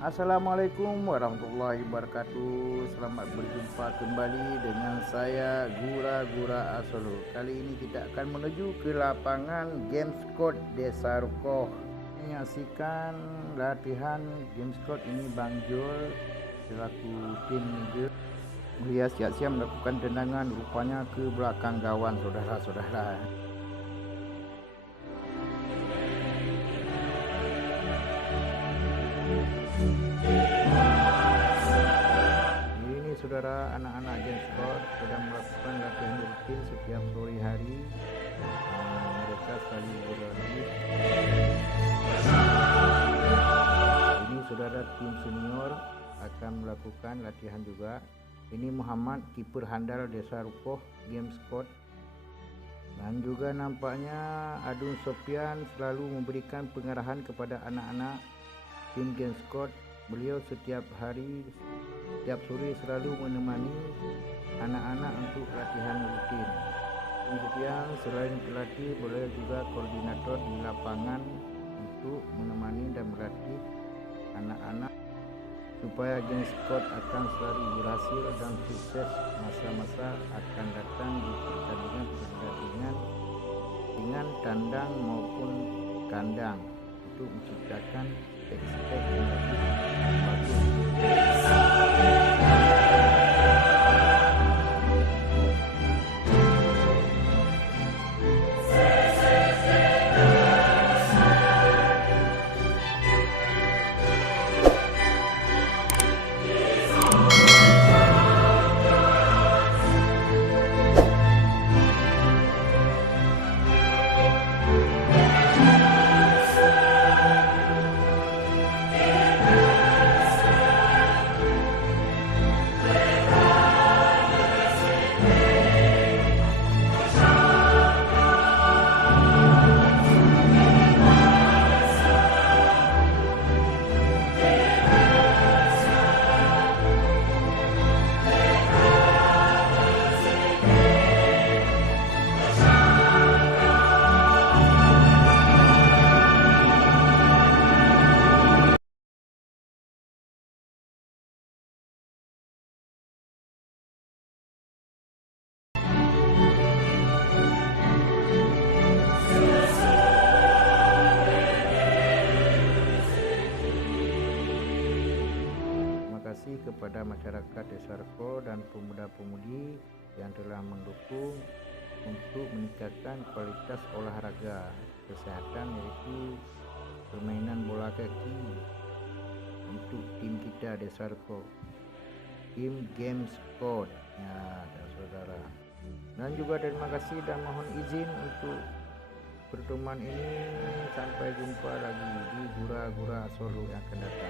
Assalamualaikum warahmatullahi wabarakatuh. Selamat berjumpa kembali dengan saya Gura-Gura Asolo. Kali ini kita akan menuju ke lapangan Gamescode Desa Rukoh. Menyaksikan latihan Gamescode ini Bang Jul selaku tim manager. Dia siap-siap melakukan tendangan rupanya ke belakang gawang saudara-saudara. Ini saudara, anak-anak Gamescode sedang melakukan latihan rutin setiap sore hari. Mereka saling berlatih. Ini saudara, tim senior akan melakukan latihan juga. Ini Muhammad, kiper handal Desa Rukoh Gamescode. Dan juga nampaknya Adun Sofian selalu memberikan pengarahan kepada anak-anak tim Gamescode. Beliau setiap hari, setiap sore selalu menemani anak-anak untuk latihan rutin. Kemudian selain pelatih, beliau juga koordinator di lapangan untuk menemani dan melatih anak-anak supaya Gamescode akan selalu berhasil dan sukses masa-masa akan datang di pertandingan dengan tandang maupun kandang untuk menciptakan spek-spek yang lebih bagus. Kepada masyarakat Desa Rukoh dan pemuda-pemudi yang telah mendukung untuk meningkatkan kualitas olahraga kesehatan, yaitu permainan bola kaki untuk tim kita Desa Rukoh, tim Gamescode ya saudara. Dan juga terima kasih dan mohon izin untuk pertemuan ini. Sampai jumpa lagi di Gura-Gura Solo yang akan datang.